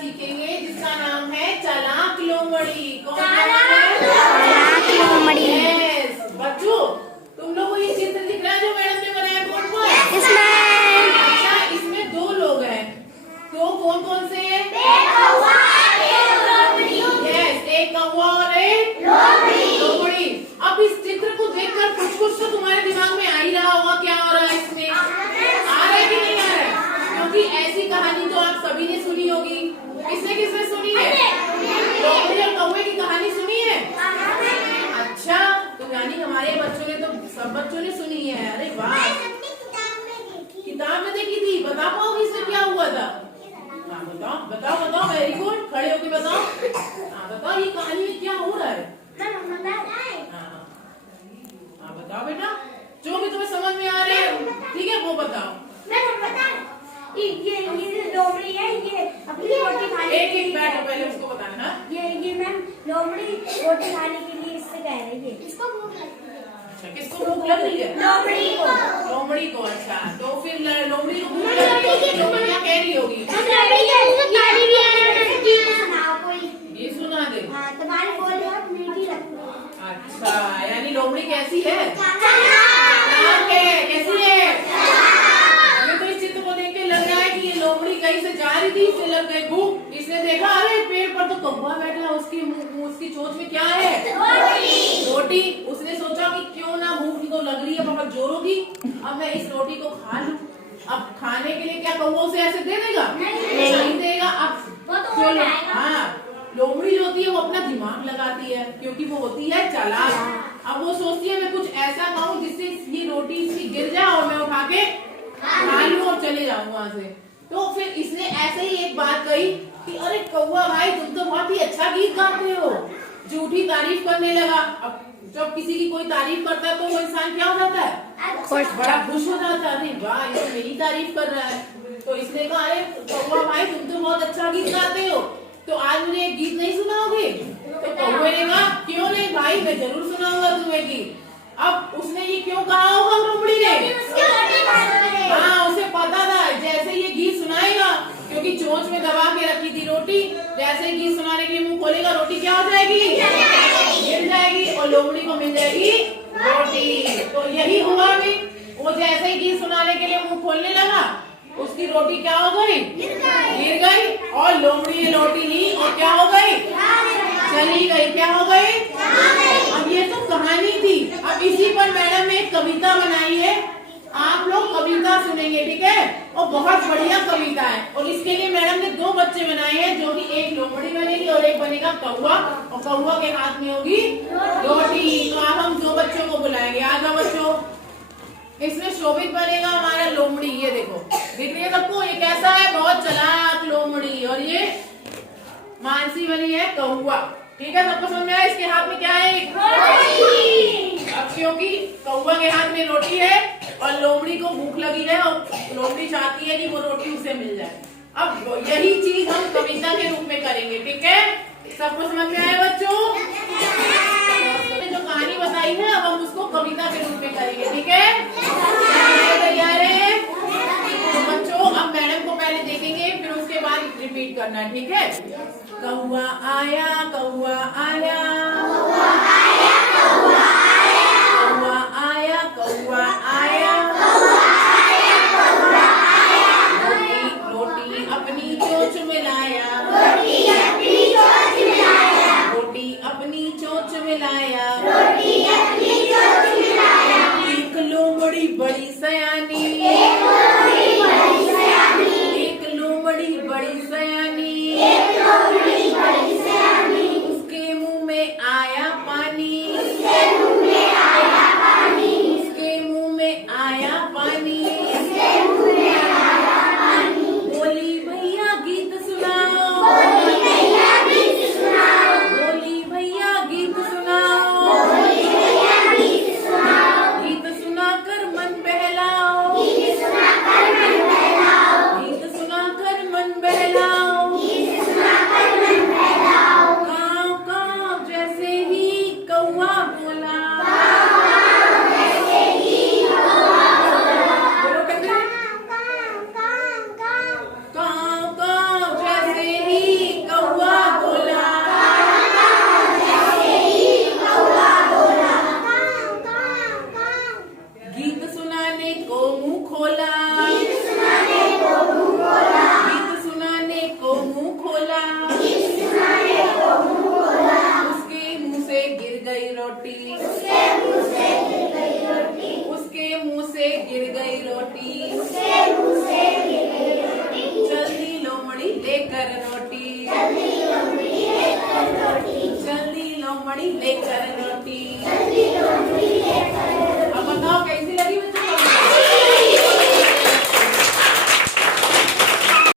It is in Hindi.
सीखेंगे जिसका नाम है चालाक लोमड़ी। कौन चालाक लोमड़ी। यस बच्चों, तुम लोगों को ये चित्र दिख रहा है जो मैडम ने बनाया बोर्ड पर? इसमें अच्छा, इसमें दो लोग हैं, तो कौन कौन से हैं? यस, एक कौवा और एक लोमड़ी। अब इस चित्र को देखकर कुछ तो तुम्हारे दिमाग में आ ही रहा होगा क्या हो रहा है इसमें, आ रहा है कि नहीं आ रहा है? क्योंकि ऐसी कहानी तो आप सभी ने सुनी होगी। किसने किसने सुनी है? लोमड़ी और कौवे की कहानी सुनी है? अच्छा, तो यानी हमारे बच्चों ने तो सब बच्चों ने सुनी है। अरे वाह, किताब में देखी थी। बता पाओगे इसमें क्या हुआ था? हाँ बताओ बताओ बताओ, वेरी गुड, खड़े होके बताओ। हाँ बताओ, ये कहानी में क्या हो रहा है? हाँ बताओ बेटा, जो भी तुम्हें समझ में आ रहा है, ठीक है वो बताओ। ये लोमड़ी है, ये अपनी रोटी खाने एक एक बैठो, पहले उसको बताना। हाँ? ये मैम लोमड़ी रोटी खाने के लिए इससे कह रही है। इसको भूख लगी है। अच्छा, किसको भूख लग रही है? लोमड़ी को। लोमड़ी को। अच्छा, तो फिर लोमड़ी को भूख लग रही होगी, लोमड़ी क्या कह रही होगी? ये सुना दे। तुम्हारी बोल बहुत मीठी लगती है। अच्छा, यानी लोमड़ी कैसी है? चालाक है। कैसी है? हमें तो इस चित्र को देख के लग रहा है कि ये लोमड़ी कहीं से जा रही थी, इसे लग गई भूख, इसने देखा अरे पेड़ पर तो कौवा बैठा, उसकी चोंच में क्या है? रोटी। उसने सोचा कि क्यों ना, भूख तो लग रही है बहुत जोरों की, अब मैं इस रोटी को खा लूं। अब खाने के लिए क्या कौवा उसे ऐसे दे देगा? नहीं देगा। अब हाँ, लोमड़ी जो होती है वो अपना दिमाग लगाती है, क्योंकि वो होती है चालाक। अब वो सोचती है मैं कुछ ऐसा खाऊं जिससे ये रोटी इसकी गिर जाए और मैं उठा के खा लूं और चले जाऊं वहां से। तो फिर इसने ऐसे ही एक बात कही कि अरे कौवा भाई, तुम तो बहुत ही अच्छा गीत गाते हो। झूठी तारीफ करने लगा। अब जब किसी की कोई तारीफ करता है तो वो इंसान क्या हो जाता है? खुश, बड़ा खुश हो जाता है। अरे वाह, ये तो मेरी तारीफ कर रहा है। तो इसने कहा अरे कौवा भाई, तुम तो बहुत अच्छा गीत गाते हो, तो आज मुझे एक गीत नहीं सुनाओगे? तो कौवे ने कहा क्यों नहीं भाई, मैं जरूर सुनाऊंगा तुम्हें गीत। अब उसने ये क्यों कहा होगा लोमड़ी ने? हाँ, उसे पता था जैसे ये गीत सुनाएगा, क्योंकि चोंच में दबा के रखी थी रोटी, जैसे गीत सुनाने के लिए मुंह खोलेगा रोटी क्या हो जाएगी? गिर जाएगी और लोमड़ी को मिल जाएगी रोटी। तो यही हुआ भी, वो जैसे ही गीत सुनाने के लिए मुंह खोलने लगा, उसकी रोटी क्या हो गई? गिर गई। और लोमड़ी ने रोटी ली और क्या हो गई? चली गई। क्या हो गई? अब ये तो कहानी थी। अब इसी पर मैडम ने एक कविता बनाई है, आप लोग कविता सुनेंगे, ठीक है? और बहुत बढ़िया कविता है। और इसके लिए मैडम ने दो बच्चे बनाए हैं, जो कि एक लोमड़ी बनेगी और एक बनेगा कौवा, और कौवा के हाथ में होगी रोटी। तो अब हम दो बच्चों को बुलाएंगे। आ जाओ बच्चों। इसमें शोभित बनेगा हमारा लोमड़ी। ये देखो, दिख रही है सबको? ये कैसा है? बहुत चालाक लोमड़ी। और ये मानसी बनी है कौवा। ठीक है, सबको समझ में आया? इसके हाथ में क्या है? रोटी। अब क्योंकि कौवा के हाथ में रोटी है और लोमड़ी को भूख लगी है और लोमड़ी चाहती है कि वो रोटी उसे मिल जाए। अब यही चीज हम कविता के रूप में करेंगे, ठीक है? सबको समझ में आया बच्चों? जो कहानी बताई है अब हम उसको कविता के रूप में करेंगे, ठीक है? तैयार है? तो बच्चों अब मैडम को पहले देखेंगे, फिर उसके बाद रिपीट करना है, ठीक है? कौवा आया, कौवा आया, कौवा आया, कौवा आया, कौवा आया, कौवा आया, कौवा आया, कौवा आया, रोटी अपनी चोंच में लाया, रोटी अपनी चोंच में लाया, रोटी अपनी चोंच में लाया, रोटी अपनी चोंच में लाया। एक लोमड़ी बड़ी सयानी, एक लोमड़ी बड़ी सयानी, एक लोमड़ी बड़ी सयानी, एक लोमड़ी बड़ी सयानी। उसके मुंह में आया पानी, उसके मुंह में आया पानी, उसके मुंह में आया पानी, उसके मुंह में आया पानी। बोली भैया गीत सुनाओ, बोली भैया गीत सुनाओ, बोली भैया गीत सुनाओ, बोली भैया गीत सुनाओ। गीत सुनाकर मन बहलाओ, गीत सुनाकर मन बहलाओ, गीत सुनाकर मन बहलाओ, गीत सुनाकर मन बहलाओ। काव काव जैसे ही कौवा बोला, काव काव जैसे ही कौवा बोला, लोमड़ी लेकर रोटी।